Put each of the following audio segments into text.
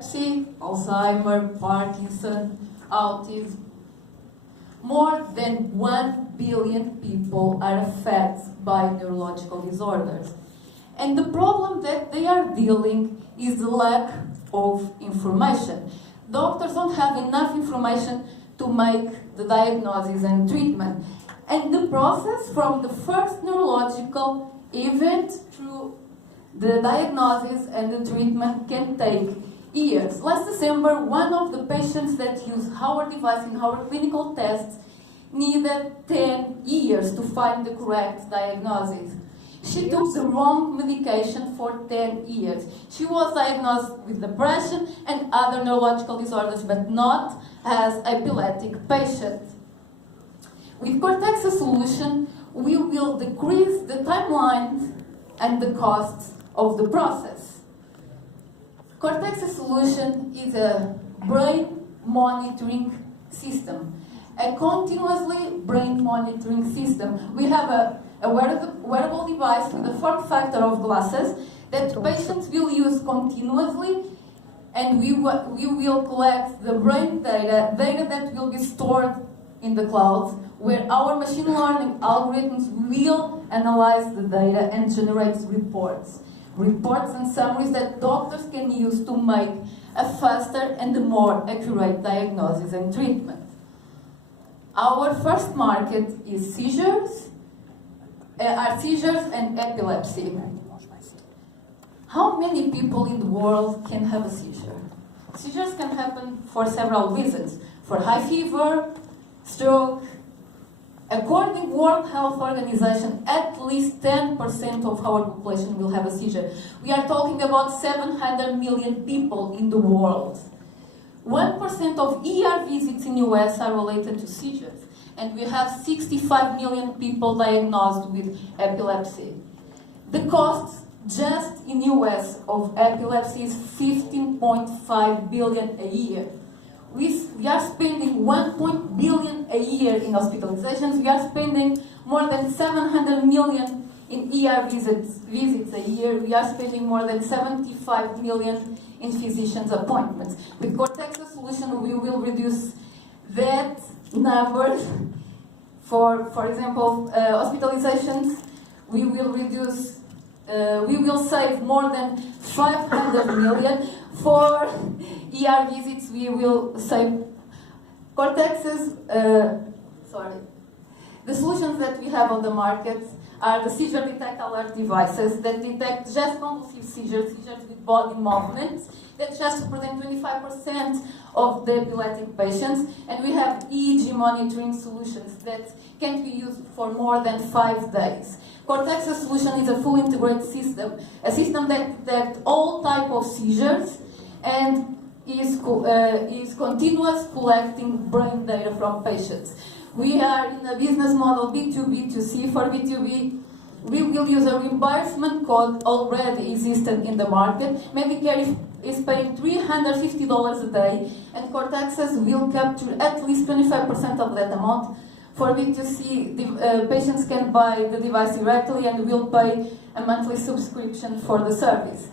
epilepsy, Alzheimer, Parkinson, autism. More than 1 billion people are affected by neurological disorders. And the problem that they are dealing is the lack of information. Doctors don't have enough information to make the diagnosis and treatment. And the process from the first neurological event through the diagnosis and the treatment can take years. Last December, one of the patients that used our device in our clinical tests needed 10 years to find the correct diagnosis. She took the wrong medication for 10 years. She was diagnosed with depression and other neurological disorders, but not as an epileptic patient. With Cortexxus solution, we will decrease the timelines and the costs of the process. Cortexxus solution is a brain monitoring system, a continuously brain monitoring system. We have a wearable device with a form factor of glasses that patients will use continuously, and we will collect the brain data that will be stored in the cloud, where our machine learning algorithms will analyze the data and generate reports and summaries that doctors can use to make a faster and a more accurate diagnosis and treatment. Our first market is seizures and epilepsy. How many people in the world can have a seizure? Seizures can happen for several reasons. For high fever, stroke. According to World Health Organization, at least 10% of our population will have a seizure. We are talking about 700 million people in the world. 1% of ER visits in US are related to seizures, and we have 65 million people diagnosed with epilepsy. The cost just in US of epilepsy is 15.5 billion a year. We are spending 1 billion a year in hospitalizations. We are spending more than 700 million in ER visits a year. We are spending more than 75 million in physicians' appointments. With Cortexxus solution, we will reduce that number. For example, hospitalizations, we will save more than 500 million. For ER visits, we will save. Cortexxus, the solutions that we have on the market are the seizure detect alert devices that detect just convulsive seizures with body movements, that just represent 25% of the epileptic patients, and we have EEG monitoring solutions that can be used for more than 5 days. Cortexxus solution is a full integrated system, a system that detects all types of seizures and is continuous collecting brain data from patients. We are in a business model B2B2C. For B2B, we will use a reimbursement code already existent in the market. Medicare is paying $350 a day, and Cortexxus will capture at least 25% of that amount. For B2C, patients can buy the device directly and will pay a monthly subscription for the service.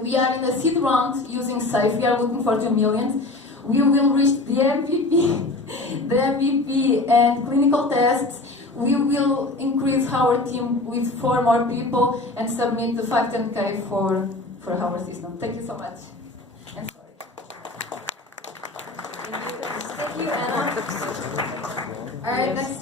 We are in a seed round using SAFE. We are looking for 2 million. We will reach the MVP and clinical tests. We will increase our team with 4 more people and submit the 510K for our system. Thank you so much. And sorry. Thank you, Anna. All right, next.